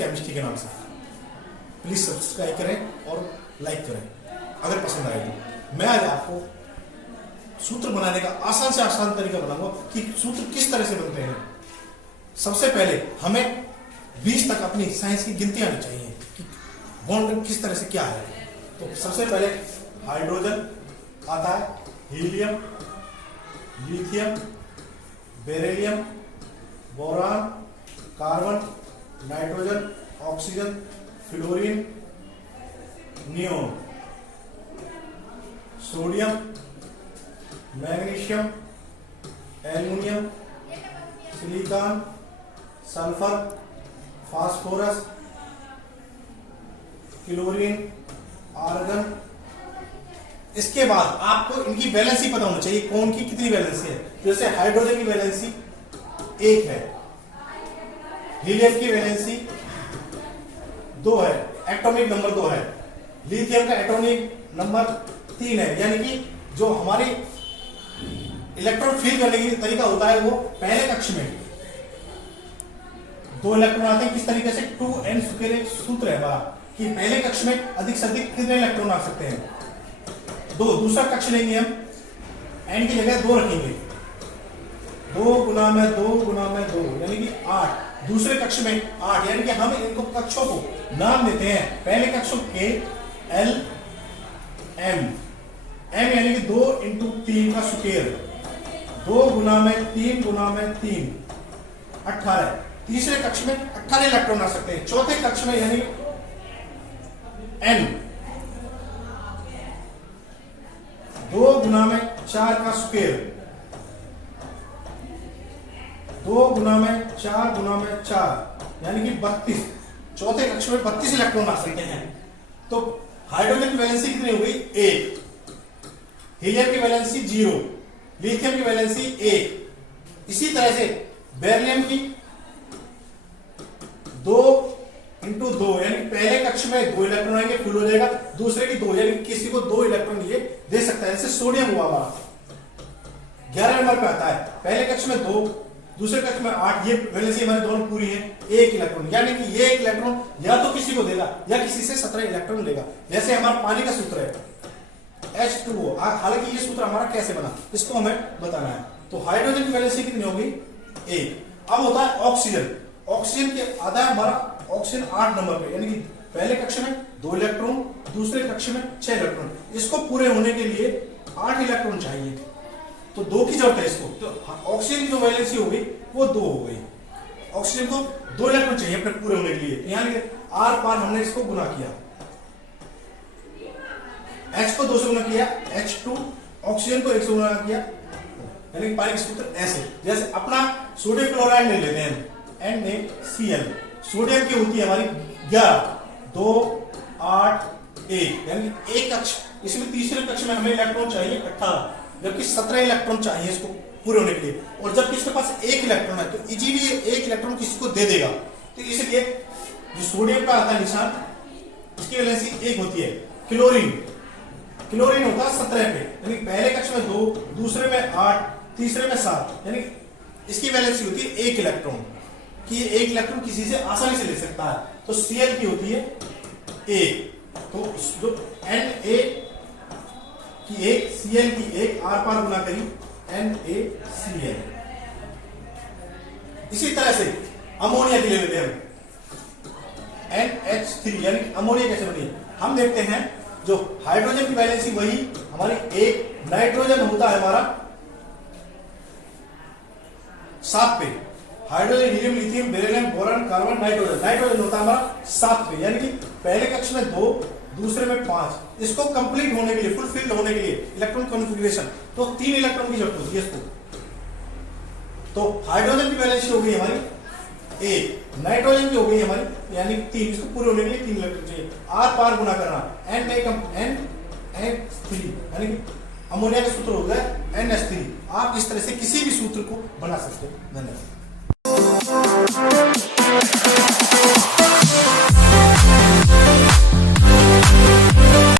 Chemistry के नाम से। प्लीज सब्सक्राइब करें और लाइक करें अगर पसंद आए तो। मैं आज आपको सूत्र बनाने का आसान से आसान तरीका बताऊंगा कि सूत्र किस तरह से बनते हैं। सबसे पहले हमें 20 तक अपनी साइंस की गिनती आनी चाहिए कि बॉन्ड किस तरह से क्या है। तो सबसे पहले हाइड्रोजन आता है, helium, lithium, beryllium, boron, carbon, nitrogen, oxygen, fluorine, neon, sodium, magnesium, aluminium, silicon, sulphur, phosphorus, chlorine, argon. इसके बाद आपको इनकी वैलेंसी पता होना चाहिए, कौन की कितनी वैलेंसी है। जैसे हाइड्रोजन की वैलेंसी 1 है, हीलियम की वैलेंसी 2 है, एटॉमिक नंबर 2 है, लिथियम का एटॉमिक नंबर 3 है। यानी कि जो हमारी इलेक्ट्रॉन फील करने की तरीका होता है वो पहले कक्ष में 2 इलेक्ट्रॉन आते हैं। किस तरीके से 2n के सूत्र है हमारा कि पहले कक्ष में अधिक से अधिक कितने इलेक्ट्रॉन आ सकते हैं, 2। दूसरा कक्ष लेंगे हम, n की जगह 2 रखेंगे, 2 गुना में 2 गुना में 2 यानी कि 8। दूसरे कक्ष में 8 यानी कि हम इनको कक्षों को नाम देते हैं। पहले कक्षों के L M, M यानी कि 2 × 3 का स्क्वायर, 2 गुना में 3 गुना में 3 18। तीसरे कक्ष में 18 इलेक्ट्रॉन आ सकते हैं। चौथे कक्ष में यानी N 2 गुना में 4 का स्क्वायर, 2 गुना में 4 गुना में 4 यानी कि 32। चौथे कक्ष में 32 इलेक्ट्रॉन आ सकते हैं। तो हाइड्रोजन की वैलेंसी कितनी हो गई, 1। हीलियम की वैलेंसी 0, लिथियम की वैलेंसी 1। इसी तरह से बेरिलियम की 2 × 2 यानी पहले कक्ष में 2 इलेक्ट्रॉन आएंगे, फुल हो जाएगा। दूसरे की 2 यानी किसी को 2 इलेक्ट्रॉन ये दे सकता है। जैसे सोडियम हुआ हमारा 11 नंबर पे आता है, पहले कक्ष में 2, दूसरे कक्ष में 8। ये वैलेंसी हमारी दोनों पूरी है, 1 इलेक्ट्रॉन। यानी कि ये 1 इलेक्ट्रॉन या तो किसी को देगा या किसी से 17 इलेक्ट्रॉन लेगा। जैसे हमारा पानी का सूत्र है H2O। हालांकि ये सूत्र हमारा कैसे बना इसको हमें बताना है। तो हाइड्रोजन की वैलेंसी कितनी होगी, 1। अब होता है ऑक्सीजन। ऑक्सीजन के आता है हमारा ऑक्सीजन 8 नंबर पे, यानी कि पहले कक्ष में 2 इलेक्ट्रॉन, दूसरे कक्ष में 6 इलेक्ट्रॉन। इसको पूरे होने के लिए 8 इलेक्ट्रॉन चाहिए, तो 2 की जरूरत है इसको। तो ऑक्सीजन की जो वैलेंसी हो गई वो 2 हो गई। ऑक्सीजन को 2 इलेक्ट्रॉन चाहिए अपने पूरे होने के लिए। यहाँ लिखे आर पार हमने इसको गुना किया, H को 2 से गुना किया, H2, ऑक्सीजन को 1 से गुना किया, यानी कि पानी का सूत्र ऐसे। जैसे अपना सोडियम क्लोराइड ले लेते हैं, NaCl। सोडियम की होती है हमारी 11, 2, 8, 1 यानी कि 1 कक्ष। इसमें तीसरे कक्ष में हमें इलेक्ट्रॉन चाहिए 18, जबकि 17 इलेक्ट्रॉन चाहिए इसको पूरे होने के लिए। और जब किसके पास 1 इलेक्ट्रॉन है तो इजीली 1 इलेक्ट्रॉन किसी को दे देगा। तो इसलिए जो सोडियम का आता है निशान, इसकी वैलेंसी 1 होती है। क्लोरीन, क्लोरीन होता है 17 पे, यानी पहले कक्ष में 2, दूसरे में 8, तीसरे में 7, यानी इसकी वैलेंसी होती है 1 इलेक्ट्रॉन कि 1 इलेक्ट्रॉन किसी से आसानी से ले सकता है। तो Cl की होती है 1। तो जो Na की 1, Cl की 1, आर पार गुना करी NaCl। इसी तरह से अमोनिया की ले लेते हैं NH3, यानी अमोनिया कैसे बनी हम देखते हैं। जो हाइड्रोजन की वैलेंसी वही हमारी 1, नाइट्रोजन होता है हमारा 7 पे। Hydrogen, helium, lithium, beryllium, boron, carbon, nitrogen. Nitrogen होता है हमारा 7 पे, यानी कि पहले कक्ष में 2, दूसरे में 5। इसको कंप्लीट होने के लिए, फुलफिल होने के लिए इलेक्ट्रॉन कॉन्फ़िगरेशन, तो 3 इलेक्ट्रॉन की जरूरत होती है इसको। तो हाइड्रोजन की वैलेंसी हो गई हमारी 1, नाइट्रोजन की हो गई हमारी यानी 3। इसको पूरे होने के लिए 3 इलेक्ट्रॉन चाहिए। आर पार गुना करना, NH3 यानी कि अमोनिया का सूत्र होता है NH3। आप इस तरह से किसी भी सूत्र को बना सकते हैं। धन्यवाद।